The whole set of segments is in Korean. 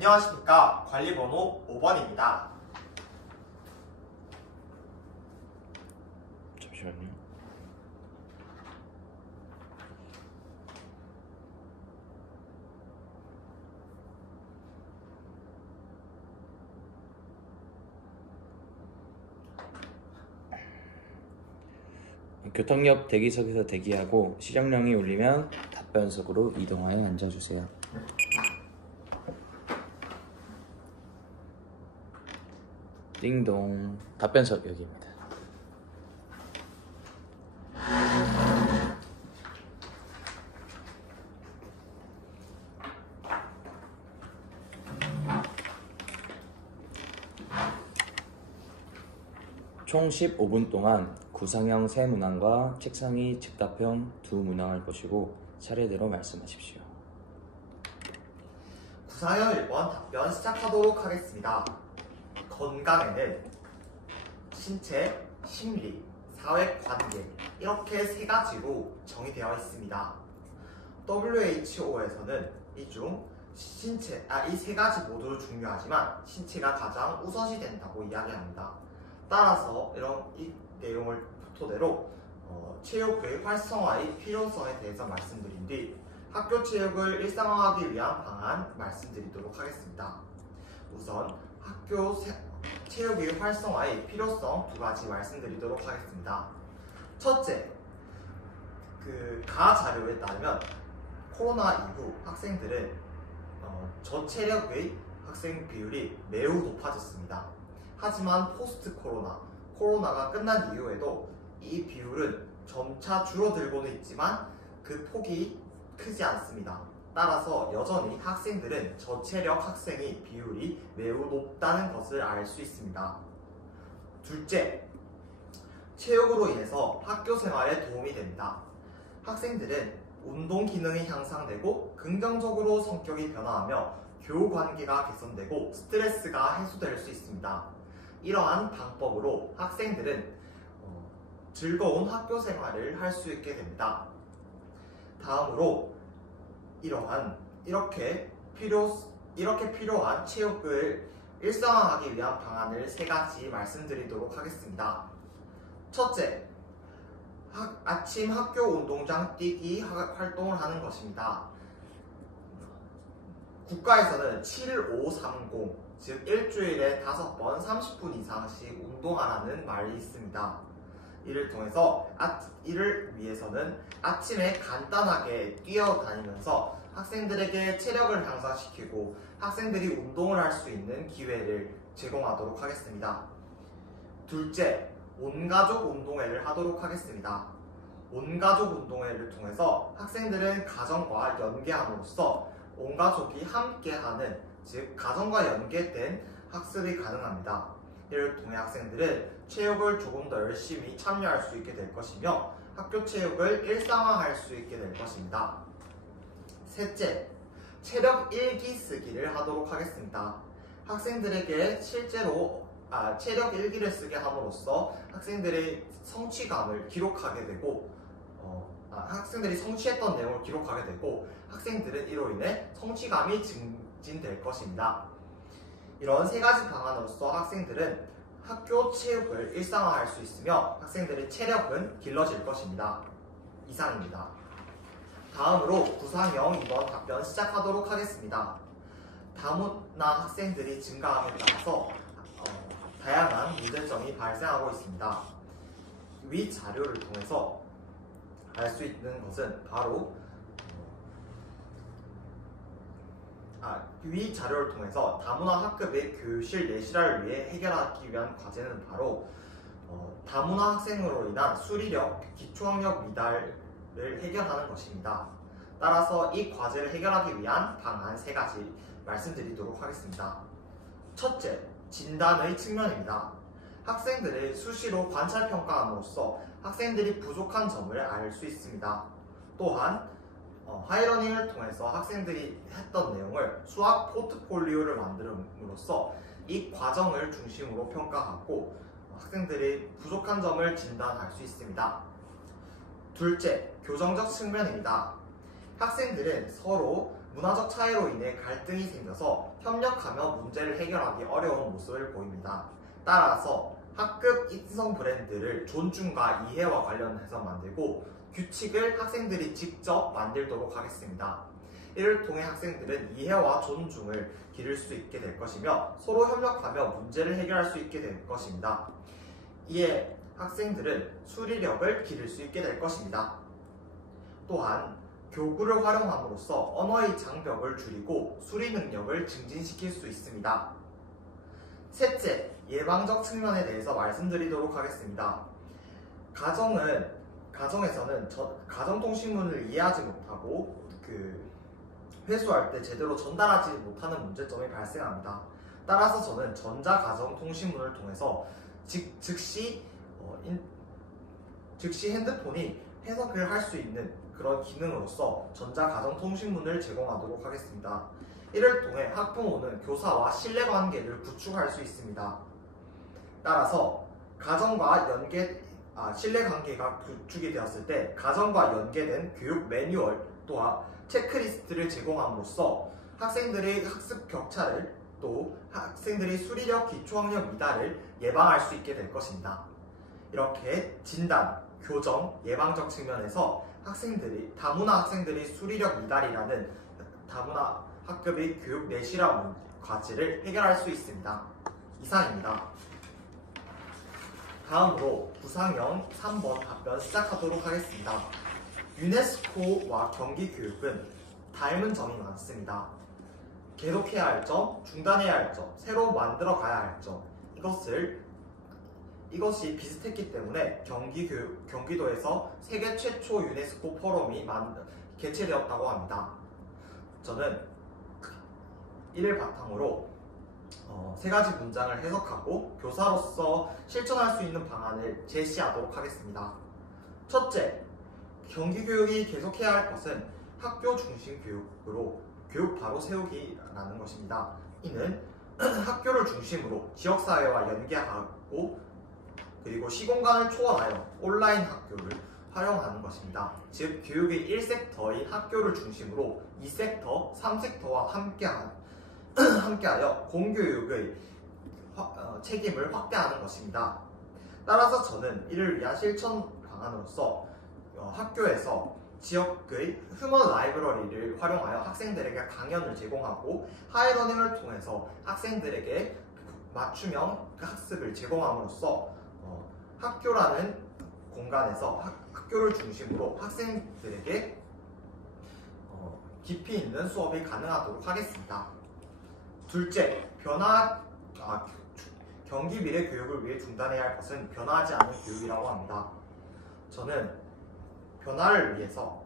안녕하십니까. 관리번호 5번입니다. 잠시만요. 교통역 대기석에서 대기하고 시정령이 울리면 답변석으로 이동하여 앉아주세요. 띵동. 답변석 여기입니다. 총 15분 동안 구상형 세 문항과 책상이 즉답형 두 문항을 보시고 차례대로 말씀하십시오. 구상형 1번 답변 시작하도록 하겠습니다. 건강에는 신체, 심리, 사회관계 이렇게 세 가지로 정의되어 있습니다. WHO에서는 이 중 이 세 가지 모두 중요하지만 신체가 가장 우선시 된다고 이야기합니다. 따라서 이 내용을 토대로 체육의 활성화의 필요성에 대해서 말씀드린 뒤 학교 체육을 일상화하기 위한 방안 말씀드리도록 하겠습니다. 우선 학교 체육의 활성화의 필요성 두 가지 말씀드리도록 하겠습니다. 첫째, 가 자료에 따르면 코로나 이후 학생들은 저체력의 학생 비율이 매우 높아졌습니다. 하지만 포스트 코로나가 끝난 이후에도 이 비율은 점차 줄어들고는 있지만 그 폭이 크지 않습니다. 따라서 여전히 학생들은 저체력 학생의 비율이 매우 높다는 것을 알 수 있습니다. 둘째, 체육으로 인해서 학교 생활에 도움이 됩니다. 학생들은 운동 기능이 향상되고 긍정적으로 성격이 변화하며 교우 관계가 개선되고 스트레스가 해소될 수 있습니다. 이러한 방법으로 학생들은 즐거운 학교 생활을 할 수 있게 됩니다. 다음으로 이렇게 필요한 체육을 일상화하기 위한 방안을 세 가지 말씀드리도록 하겠습니다. 첫째, 아침 학교 운동장 뛰기 활동을 하는 것입니다. 국가에서는 7-5-30, 즉 일주일에 5번 30분 이상씩 운동하라는 말이 있습니다. 이를 위해서는 아침에 간단하게 뛰어다니면서 학생들에게 체력을 향상시키고 학생들이 운동을 할 수 있는 기회를 제공하도록 하겠습니다. 둘째, 온가족 운동회를 하도록 하겠습니다. 온가족 운동회를 통해서 학생들은 가정과 연계함으로써 온 가족이 함께하는, 즉 가정과 연계된 학습이 가능합니다. 이를 통해 학생들은 체육을 조금 더 열심히 참여할 수 있게 될 것이며 학교 체육을 일상화할 수 있게 될 것입니다. 셋째, 체력 일기 쓰기를 하도록 하겠습니다. 학생들에게 실제로 체력 일기를 쓰게 함으로써 학생들의 성취감을 기록하게 되고 학생들이 성취했던 내용을 기록하게 되고 학생들은 이로 인해 성취감이 증진될 것입니다. 이런 세 가지 방안으로서 학생들은 학교 체육을 일상화할 수 있으며 학생들의 체력은 길러질 것입니다. 이상입니다. 다음으로 구상형 2번 답변 시작하도록 하겠습니다. 다문화 학생들이 증가함에 따라서 다양한 문제점이 발생하고 있습니다. 위 자료를 통해서 알 수 있는 것은 바로 위 자료를 통해서 다문화 학급의 교실 내실화를 위해 해결하기 위한 과제는 바로 다문화 학생으로 인한 수리력, 기초학력 미달을 해결하는 것입니다. 따라서 이 과제를 해결하기 위한 방안 세 가지 말씀드리도록 하겠습니다. 첫째, 진단의 측면입니다. 학생들을 수시로 관찰평가함으로써 학생들이 부족한 점을 알 수 있습니다. 또한 하이러닝을 통해서 학생들이 했던 내용을 수학 포트폴리오를 만들므로써 이 과정을 중심으로 평가하고 학생들이 부족한 점을 진단할 수 있습니다. 둘째, 교정적 측면입니다. 학생들은 서로 문화적 차이로 인해 갈등이 생겨서 협력하며 문제를 해결하기 어려운 모습을 보입니다. 따라서 학급 인성 브랜드를 존중과 이해와 관련해서 만들고 규칙을 학생들이 직접 만들도록 하겠습니다. 이를 통해 학생들은 이해와 존중을 기를 수 있게 될 것이며 서로 협력하며 문제를 해결할 수 있게 될 것입니다. 이에 학생들은 수리력을 기를 수 있게 될 것입니다. 또한 교구를 활용함으로써 언어의 장벽을 줄이고 수리 능력을 증진시킬 수 있습니다. 셋째, 예방적 측면에 대해서 말씀드리도록 하겠습니다. 가정에서는 가정통신문을 이해하지 못하고 회수할 때 제대로 전달하지 못하는 문제점이 발생합니다. 따라서 저는 전자가정통신문을 통해서 즉시 핸드폰이 해석을 할 수 있는 그런 기능으로서 전자가정통신문을 제공하도록 하겠습니다. 이를 통해 학부모는 교사와 신뢰관계를 구축할 수 있습니다. 따라서 신뢰관계가 구축이 되었을 때 가정과 연계된 교육 매뉴얼 또한 체크리스트를 제공함으로써 학생들의 학습 격차를 또 학생들의 수리력 기초학력 미달을 예방할 수 있게 될 것입니다. 이렇게 진단, 교정, 예방적 측면에서 다문화 학생들의 수리력 미달이라는 다문화 학급의 교육 내실화 과제를 해결할 수 있습니다. 이상입니다. 다음으로 구상형 3번 답변 시작하도록 하겠습니다. 유네스코와 경기교육은 닮은 점이 많습니다. 계속해야 할 점, 중단해야 할 점, 새로 만들어 가야 할 점, 이것이 비슷했기 때문에 경기도에서 세계 최초 유네스코 포럼이 개최되었다고 합니다. 저는 이를 바탕으로 세 가지 문장을 해석하고 교사로서 실천할 수 있는 방안을 제시하도록 하겠습니다. 첫째, 경기교육이 계속해야 할 것은 학교 중심 교육으로 교육 바로 세우기라는 것입니다. 이는 학교를 중심으로 지역사회와 연계하고 그리고 시공간을 초월하여 온라인 학교를 활용하는 것입니다. 즉 교육의 1섹터인 학교를 중심으로 2섹터, 3섹터와 함께하여 공교육의 책임을 확대하는 것입니다. 따라서 저는 이를 위한 실천 방안으로서 학교에서 지역의 휴먼 라이브러리를 활용하여 학생들에게 강연을 제공하고 하이러닝을 통해서 학생들에게 맞춤형 학습을 제공함으로써 학교라는 공간에서 학교를 중심으로 학생들에게 깊이 있는 수업이 가능하도록 하겠습니다. 둘째, 경기 미래 교육을 위해 중단해야 할 것은 변화하지 않은 교육이라고 합니다. 저는 변화를 위해서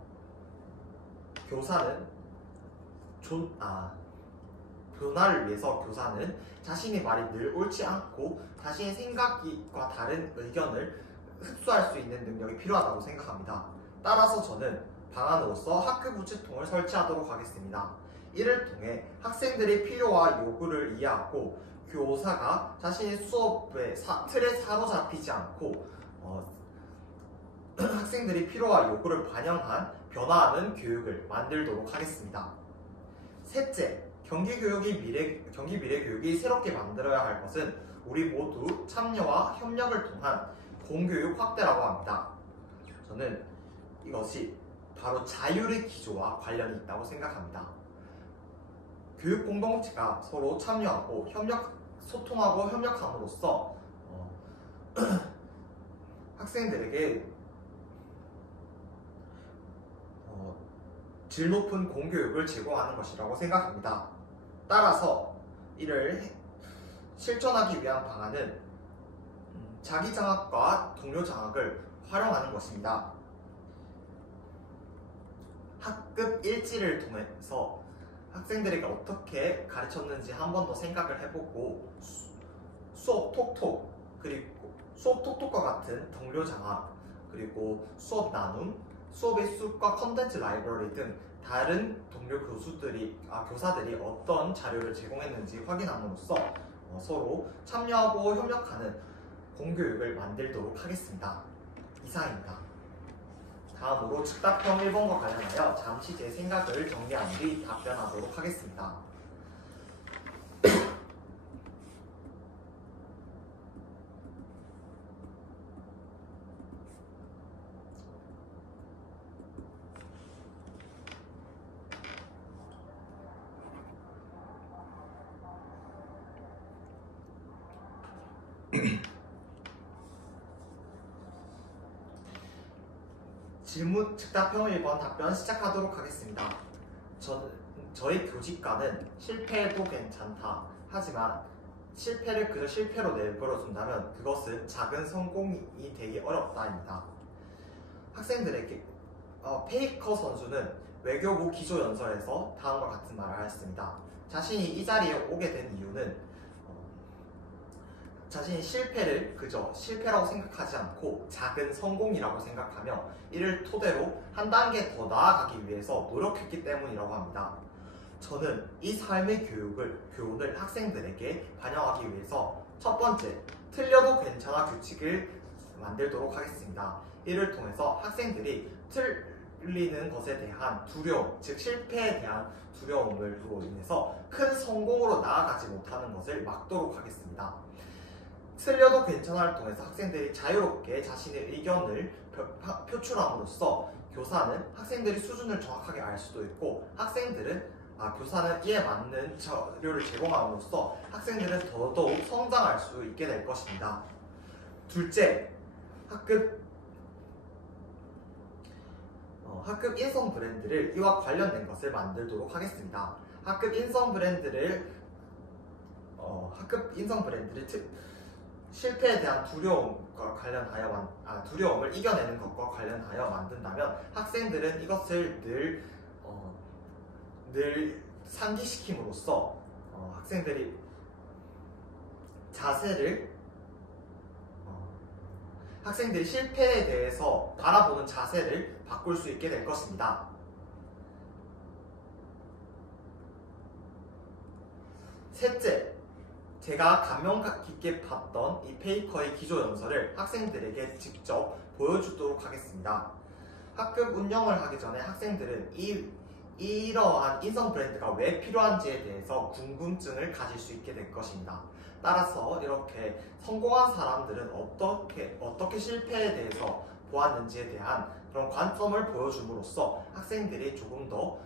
교사는 자신의 말이 늘 옳지 않고 자신의 생각과 다른 의견을 흡수할 수 있는 능력이 필요하다고 생각합니다. 따라서 저는 방안으로서 학급 우체통을 설치하도록 하겠습니다. 이를 통해 학생들의 필요와 요구를 이해하고 교사가 자신의 수업의 틀에 사로잡히지 않고 학생들이 필요와 요구를 반영한 변화하는 교육을 만들도록 하겠습니다. 셋째, 경기 미래 교육이 새롭게 만들어야 할 것은 우리 모두 참여와 협력을 통한 공교육 확대라고 합니다. 저는 이것이 바로 자율의 기조와 관련이 있다고 생각합니다. 교육 공동체가 서로 참여하고 소통하고 협력함으로써 학생들에게 질 높은 공교육을 제공하는 것이라고 생각합니다. 따라서 이를 실천하기 위한 방안은 자기 장학과 동료 장학을 활용하는 것입니다. 학급 일지를 통해서 학생들에게 어떻게 가르쳤는지 한 번 더 생각을 해보고 수업 톡톡과 같은 동료 장학, 그리고 수업 나눔, 수업의 수업과 컨텐츠 라이브러리 등 다른 동료 교사들이 어떤 자료를 제공했는지 확인함으로써 서로 참여하고 협력하는 공교육을 만들도록 하겠습니다. 이상입니다. 다음으로 즉답형 1번과 관련하여 잠시 제 생각을 정리한 뒤 답변하도록 하겠습니다. 질문 즉답형 1번 답변 시작하도록 하겠습니다. 저희 교직과는 실패해도 괜찮다. 하지만 실패를 그저 실패로 내버려둔다면 그것은 작은 성공이 되기 어렵다입니다. 학생들에게 페이커 선수는 외교부 기조연설에서 다음과 같은 말을 하였습니다. 자신이 이 자리에 오게 된 이유는 자신이 실패를 그저 실패라고 생각하지 않고 작은 성공이라고 생각하며 이를 토대로 한 단계 더 나아가기 위해서 노력했기 때문이라고 합니다. 저는 이 삶의 교훈을 학생들에게 반영하기 위해서 첫 번째, 틀려도 괜찮아 규칙을 만들도록 하겠습니다. 이를 통해서 학생들이 틀리는 것에 대한 두려움, 즉 실패에 대한 두려움으로 인해서 큰 성공으로 나아가지 못하는 것을 막도록 하겠습니다. 틀려도 괜찮아를 통해서 학생들이 자유롭게 자신의 의견을 표출함으로써 교사는 학생들의 수준을 정확하게 알 수도 있고 교사는 이에 맞는 자료를 제공함으로써 학생들은 더더욱 성장할 수 있게 될 것입니다. 둘째, 학급 인성 브랜드를 이와 관련된 것을 만들도록 하겠습니다. 학급 인성 브랜드를 실패에 대한 두려움과 관련하여 두려움을 이겨내는 것과 관련하여 만든다면 학생들은 이것을 늘 상기시킴으로써 학생들이 학생들이 실패에 대해서 바라보는 자세를 바꿀 수 있게 될 것입니다. 셋째, 제가 감명 깊게 봤던 이 페이커의 기조연설을 학생들에게 직접 보여주도록 하겠습니다. 학급 운영을 하기 전에 학생들은 이러한 인성 브랜드가 왜 필요한지에 대해서 궁금증을 가질 수 있게 될 것입니다. 따라서 이렇게 성공한 사람들은 어떻게 실패에 대해서 보았는지에 대한 그런 관점을 보여줌으로써 학생들이 조금 더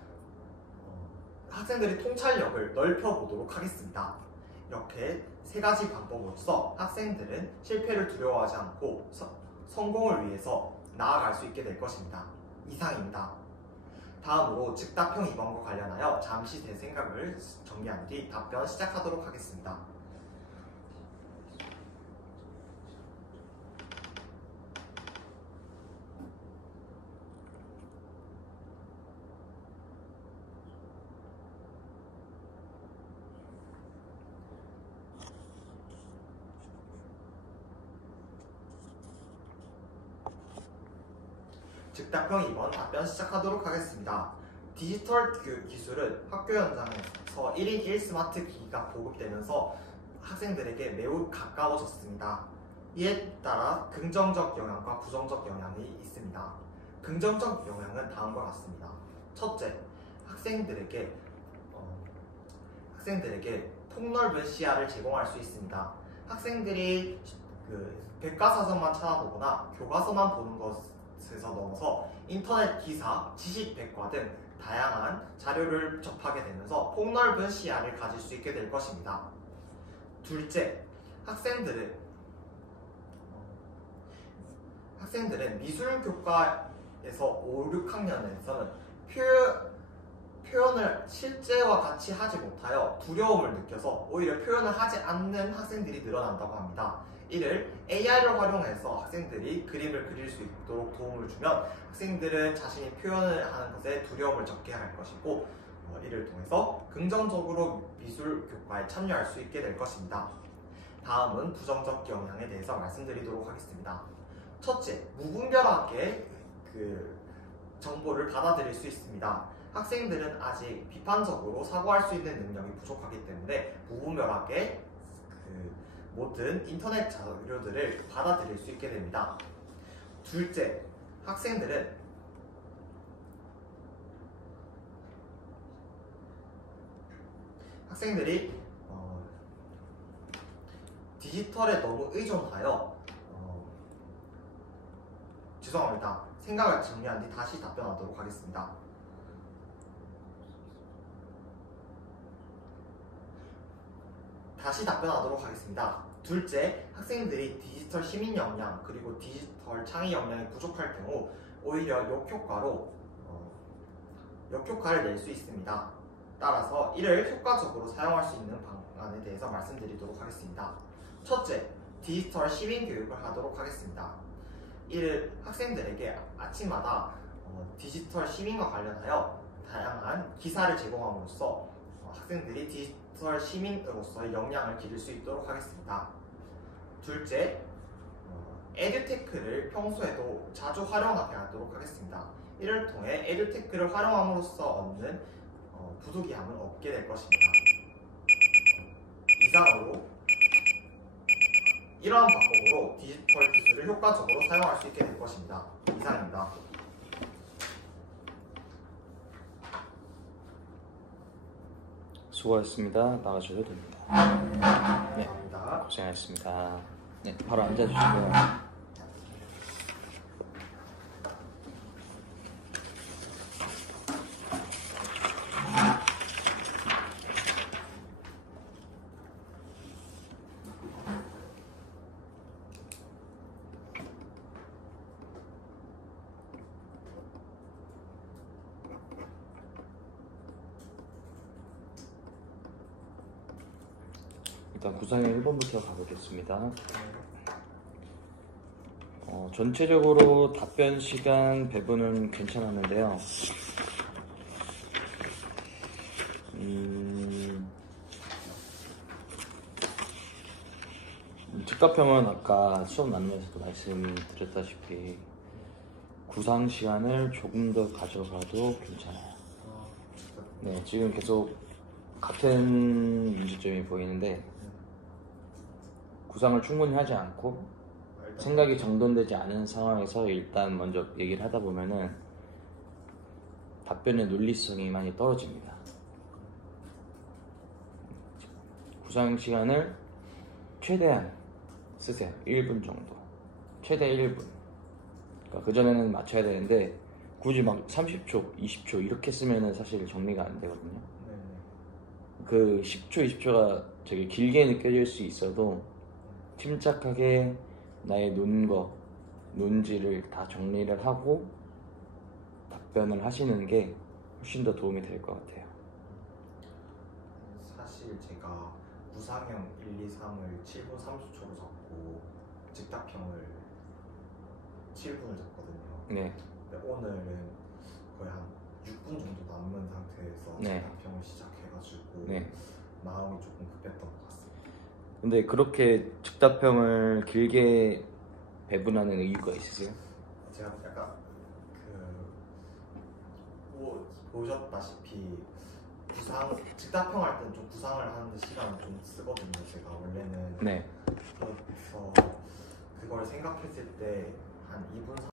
학생들의 통찰력을 넓혀보도록 하겠습니다. 이렇게 세 가지 방법으로써 학생들은 실패를 두려워하지 않고 성공을 위해서 나아갈 수 있게 될 것입니다. 이상입니다. 다음으로 즉답형 2번과 관련하여 잠시 제 생각을 정리한 뒤 답변 시작하도록 하겠습니다. 즉답형 2번 답변 시작하도록 하겠습니다. 디지털 기술은 학교 현장에서 1인 1 스마트 기기가 보급되면서 학생들에게 매우 가까워졌습니다. 이에 따라 긍정적 영향과 부정적 영향이 있습니다. 긍정적 영향은 다음과 같습니다. 첫째, 학생들에게 폭넓은 시야를 제공할 수 있습니다. 학생들이 백과사전만 찾아보거나 교과서만 보는 것에서 넘어서 인터넷 기사, 지식백과 등 다양한 자료를 접하게 되면서 폭넓은 시야를 가질 수 있게 될 것입니다. 둘째, 학생들은 미술교과에서 5, 6학년에서는 표현을 실제와 같이 하지 못하여 두려움을 느껴서 오히려 표현을 하지 않는 학생들이 늘어난다고 합니다. 이를 AI를 활용해서 학생들이 그림을 그릴 수 있도록 도움을 주면 학생들은 자신이 표현을 하는 것에 두려움을 적게 할 것이고 이를 통해서 긍정적으로 미술 교과에 참여할 수 있게 될 것입니다. 다음은 부정적 영향에 대해서 말씀드리도록 하겠습니다. 첫째, 무분별하게 정보를 받아들일 수 있습니다. 학생들은 아직 비판적으로 사고할 수 있는 능력이 부족하기 때문에 무분별하게 모든 인터넷 자료들을 받아들일 수 있게 됩니다. 둘째, 학생들은 학생들이 디지털에 너무 의존하여 죄송합니다. 생각을 정리한 뒤 다시 답변하도록 하겠습니다. 둘째, 학생들이 디지털 시민 역량 그리고 디지털 창의 역량이 부족할 경우 오히려 역효과를 낼 수 있습니다. 따라서 이를 효과적으로 사용할 수 있는 방안에 대해서 말씀드리도록 하겠습니다. 첫째, 디지털 시민 교육을 하도록 하겠습니다. 이를 학생들에게 아침마다 디지털 시민과 관련하여 다양한 기사를 제공함으로써 학생들이 디지털 시민으로서의 역량을 기를 수 있도록 하겠습니다. 둘째, 에듀테크를 평소에도 자주 활용하게 하도록 하겠습니다. 이를 통해 에듀테크를 활용함으로써 얻는 부득이함은 없게 될 것입니다. 이러한 방법으로 디지털 기술을 효과적으로 사용할 수 있게 될 것입니다. 이상입니다. 수고하셨습니다. 나가셔도 됩니다. 네, 감사합니다. 고생하셨습니다. 네, 바로 앉아주시고요. 일단 구상형 1번부터 가보겠습니다. 전체적으로 답변 시간 배분은 괜찮았는데요. 즉답형은 아까 수업 나누면서도 말씀드렸다시피 구상 시간을 조금 더 가져가도 괜찮아요. 네, 지금 계속 같은 문제점이 보이는데 구상을 충분히 하지 않고 생각이 정돈되지 않은 상황에서 일단 먼저 얘기를 하다 보면은 답변의 논리성이 많이 떨어집니다. 구상 시간을 최대한 쓰세요. 1분 정도. 최대 1분. 그러니까 그전에는 맞춰야 되는데 굳이 막 30초, 20초 이렇게 쓰면은 사실 정리가 안 되거든요. 그 10초, 20초가 되게 길게 느껴질 수 있어도 침착하게 나의 논지를 다 정리를 하고 답변을 하시는 게 훨씬 더 도움이 될 것 같아요. 사실 제가 구상형 1, 2, 3을 7분 30초로 잡고 즉답형을 7분을 잡거든요. 네. 근데 오늘은 거의 한 6분 정도 남은 상태에서 네. 즉답형을 시작해가지고 네. 마음이 조금 급했던 것 같습니다. 근데 그렇게 즉답형을 길게 배분하는 이유가 있으세요? 제가 약간 보셨다시피 즉답형 할 때는 좀 구상을 하는데 시간을 좀 쓰거든요. 제가 원래는. 네. 그래서 그걸 생각했을 때 한 2분